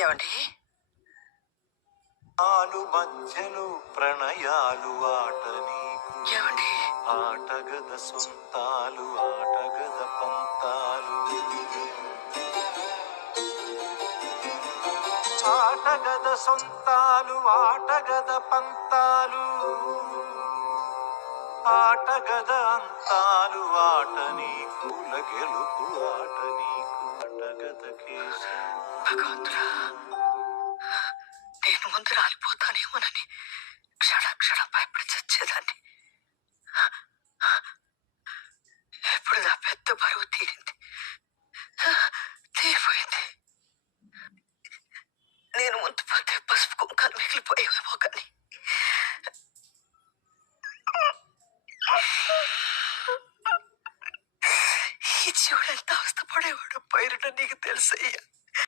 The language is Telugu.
ఏమండి? ఆలు మధ్యలో ప్రణయాలు ఆట నీకు. ఏమండి? ఆటగద సొంతాలు ఆటగద పంతాలు. ఆటగద సొంతాలు ఆటగద పంతాలు. ఆటగద అంతాలు ఆట నీకు. గెలుపు ఆట నీకు. ఆటగద కేశం. భగవంతుడా, నేను ముందు రాలిపోతానేమోనని క్షణం భయపడి చచ్చేదాన్ని. ఇప్పుడు నా పెద్ద బరువు తీరిపోయింది. నేను ముందు పోతే పసుపు కుంకాలు మిగిలిపోయేవేమో కానీ ఈ జీవుడు ఎంత అవస్థపడేవాడు పైరుట నీకు తెలుసయ్యా.